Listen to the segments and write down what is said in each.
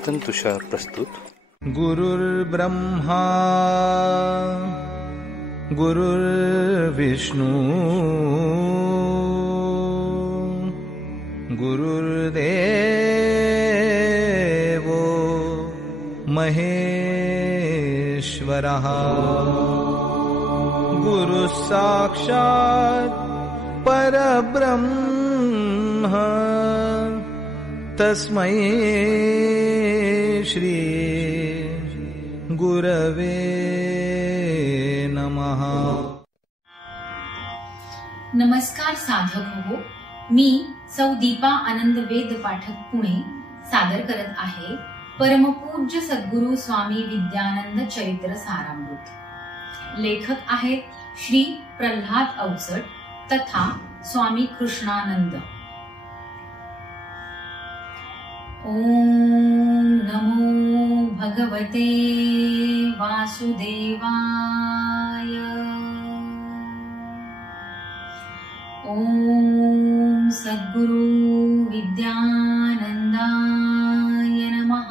चिंतन तुषार प्रस्तुत. गुरुर्ब्रह्मा गुरुर्विष्णू गुरुर्देवो महेश्वरः गुरुः साक्षात् परब्रह्म तस्मै श्री गुरवे नमः. नमस्कार साधक हो, मी सौ दीपा आनंद वेद पाठक पुणे सादर करत आहे परमपूज्य सद्गुरु स्वामी विद्यानंद चरित्र सारामृत. लेखक आहेत श्री प्रल्हाद अवचट तथा स्वामी कृष्णानंद. ओम नमो भगवते वासुदेवाय. ओम सद्गुरु विद्यानंदाय नमः.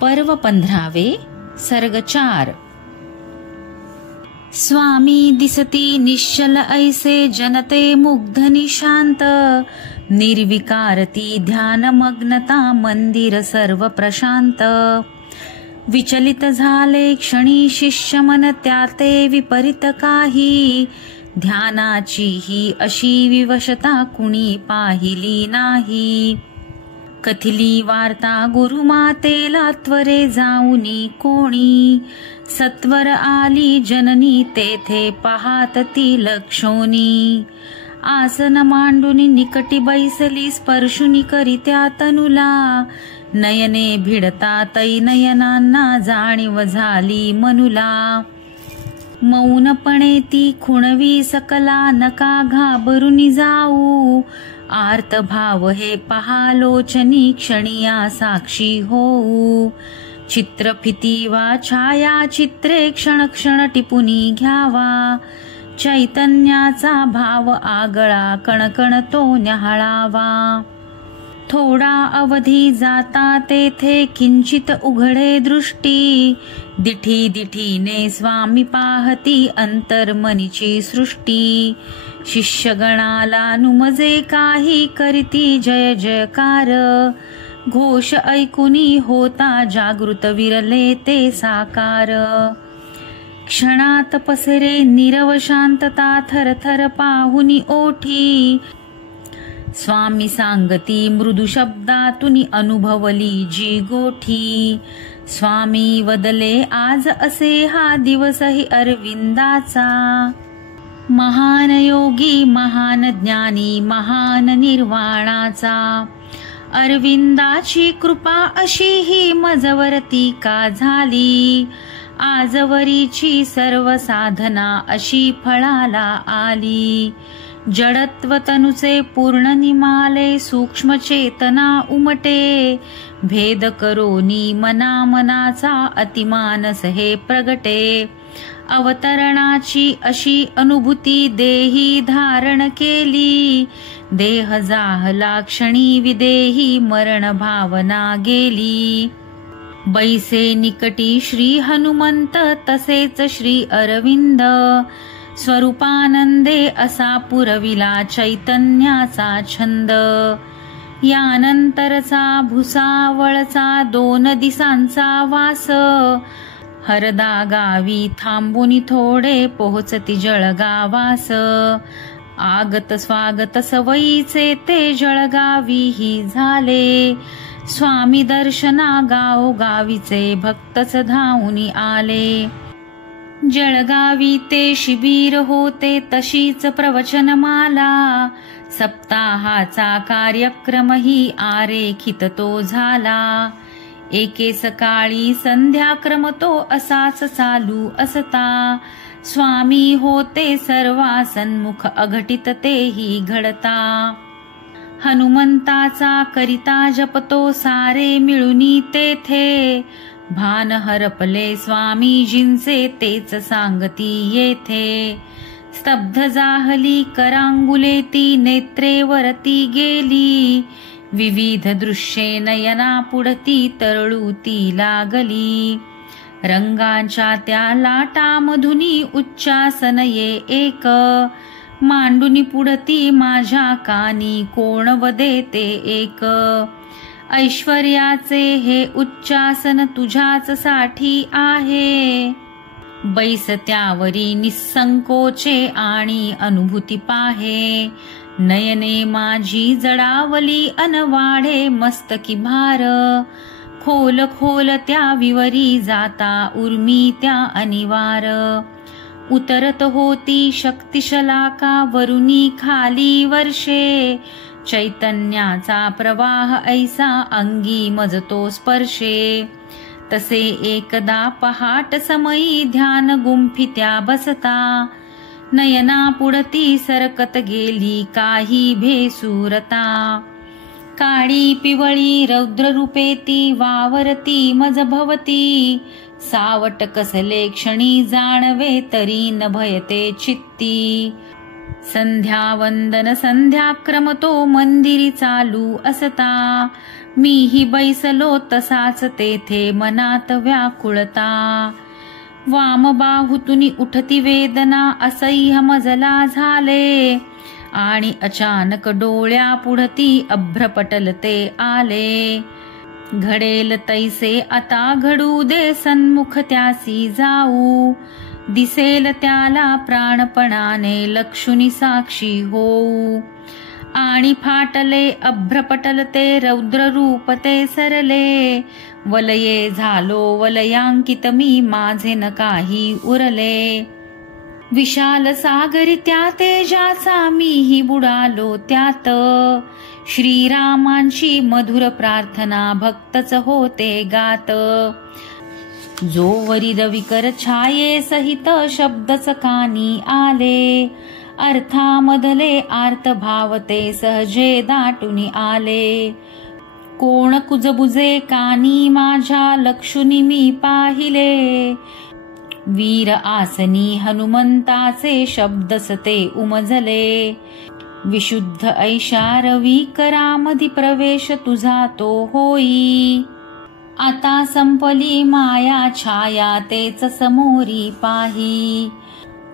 पर्व 15 सर्ग 4. स्वामी दिसती निश्चल ऐसे जनते मुग्ध निशांत. निर्विकारती ध्यान मग्नता मंदिर सर्व प्रशांत. विचलित झाले क्षणी शिष्य मन त्याते विपरीत काही. ध्यानाची ही अशी विवशता कुणी पाहिली नाही. कथिली वार्ता गुरुमातेला त्वरे जाऊनी कोणी. सत्वर आली जननी तेथे पाहात ती लक्षोनी. आसन मांडून निकटी बैसली स्पर्शुनी करित्या तनुला. नयने भिडता तै नयनांना जाणीव झाली मनुला. मौनपणे ती खुणवी सकला नका घाबरुनी जाऊ. आर्त भाव हे पहालोचनी क्षणिया साक्षी होऊ. चित्रफिती वा छाया चित्रे क्षण क्षण टिपुनी घ्यावा. चैतन्याचा भाव आगळा कणकण तो न्याहाळावा. थोडा अवधी जाता तेथे किंचित उघडे दृष्टी. दिठी दिठीने स्वामी पाहती अंतर्मनीची सृष्टी. शिष्यगणाला नुमजे काही करीती जय जयकार. घोष ऐकुनी होता जागृत विरले ते साकार. क्षणात पसरे नीरव शांतता थरथर पाहुनी ओठी. स्वामी सांगती मृदू शब्दातून अनुभवली जी गोठी. स्वामी वदले आज असे हा दिवसही अरविंदाचा. महान योगी महान ज्ञानी महान निर्वाणाचा. अरविंदाची कृपा अशी ही मजवरती का झाली. आजवरीची सर्व साधना अशी फळाला आली. जडत्व तनुचे पूर्ण निमाले सूक्ष्म चेतना उमटे. भेद करोनी मना मनाचा अतिमानस हे प्रगटे. अवतरणाची अशी अनुभूती देही धारण केली. देह जाहला क्षणी विदेही मरण भावना गेली. बैसे निकटी श्री हनुमंत तसेच श्री अरविंद. स्वरूपानंदे असा पुरविला चैतन्याचा छंद. यानंतरचा भुसावळचा 2 दिवसांचा वास. हरदा गावी थांबून थोडे पोहोचती जळगावास. आगत स्वागत सवयीचे ते जळगावीही झाले. स्वामी दर्शना गावोगावीचे भक्तच धावून आले. जळगावी ते शिबीर होते तशीच प्रवचनमाला. सप्ताहाचा कार्यक्रमही आरेखित तो झाला. एके सकाळी संध्याक्रम तो असाच चालू असता. स्वामी होते सर्वासन्मुख अघटित तेही घडता. हनुमंताचा करिता जपतो सारे मिळूनी तेथे. भान हरपले स्वामीजींचे तेच सांगती येथे. स्तब्ध जाहली करांगुले ती नेत्रे वरती गेली, विविध दृश्ये नयना पुढती तरळू ती लागली. रंगांच्या त्या लाटामधुनी उच्चासन ये एक, मांडुनी पुढती माझ्या कानी कोण वदे ते एक. ऐश्वर्याचे हे उच्चासन तुझ्याच साठी आहे, बैस त्यावरी निसंकोचे आणि अनुभूती पाहे. नयने माझी जडावली अनवाढे मस्तकी भार, खोल खोल त्या विवरी जाता उर्मी त्या अनिवार. उतरत होती शक्तिशलाका वरुनी खाली वर्षे, चैतन्याचा प्रवाह ऐसा अंगी मजतो स्पर्शे. तसे एकदा पहाट समयी ध्यान गुंफित्या बसता, नयना पुढती सरकत गेली काही भेसूरता. काळी पिवळी रौद्र रूपे ती वावरती मज भवती, सावट कसले क्षणी जाणवे तरी न भयते चित्ती. संध्यावंदन संध्याक्रम तो मंदिरी चालू असता, मीही बैसलो तसाच तेथे मनात व्याकुळता. वाम बाहुतुनी उठती वेदना असह्य मजला झाले, आणि अचानक डोळ्या पुढती अभ्रपटलते आले. घडेल तैसे आता घडू दे सन्मुख त्यासी जाऊ, दिसेल त्याला प्राणपणाने लक्षुनी साक्षी होऊ. आणि फाटले अभ्रपटलते रौद्र रूप ते सरले, वलये झालो वलयांकित मी माझे न काही उरले. विशाल सागरी त्या तेजाचा मीही बुडालो त्यात, श्रीरामांची मधुर प्रार्थना भक्तच होते गात. जो वरीद विकर छाये सहित शब्दच कानी आले, अर्थामधले आर्त भावते सहजे दाटुनी आले. कोण कुजबुजे कानी माझ्या लक्षुनी मी पाहिले, वीर आसनी हनुमंताचे शब्दसते उमजले. विशुद्ध ऐशारवी करामधी प्रवेश तुझा तो होई, आता संपली माया छाया तेच समोरी पाही.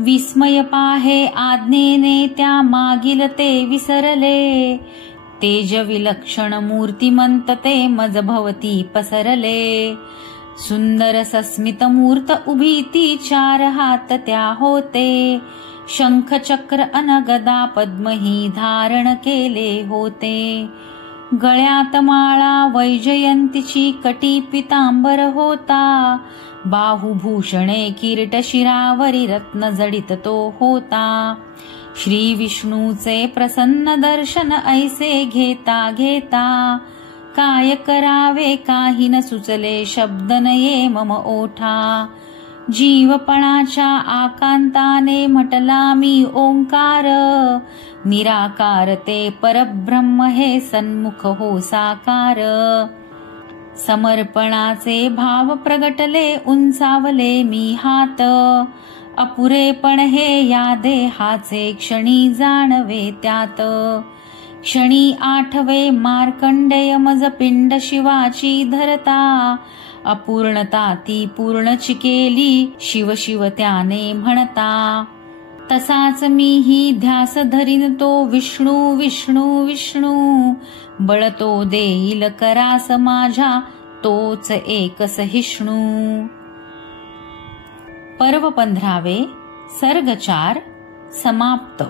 विस्मय पाहे आज्ञेने त्या मागील ते विसरले, तेज विलक्षण मूर्तिमंत ते मज भवती पसरले. सुंदर सस्मित मूर्त उभी ती चार हात त्या होते, शंख चक्र अनगदा पद्मही धारण केले होते. गळ्यात माळा वैजयंतीची कटी पितांबर होता, बाहुभूषणे किरीट शिरावरी रत्न जडित तो होता. श्री विष्णूचे प्रसन्न दर्शन ऐसे घेता घेता, काय करावे काही न सुचले शब्द नये मम ओठा. जीवपणाच्या आकांताने म्हटला मी ओंकार, निराकार ते परब्रह्म हे सन्मुख हो साकार. समर्पणाचे भाव प्रगटले उंचावले मी हात, अपुरेपण हे या देहाचे क्षणी जाणवे त्यात. क्षणी आठवे मार्कंडेय मज पिंड शिवाची धरता, अपूर्णता ती पूर्णची केली शिव शिव त्याने म्हणता. तसाच मीही ध्यास धरीन तो विष्णू विष्णू विष्णू, बळतो देईल करास माझ्या तोच एक सहिष्णू. पर्व 15 सर्ग 4 समाप्त.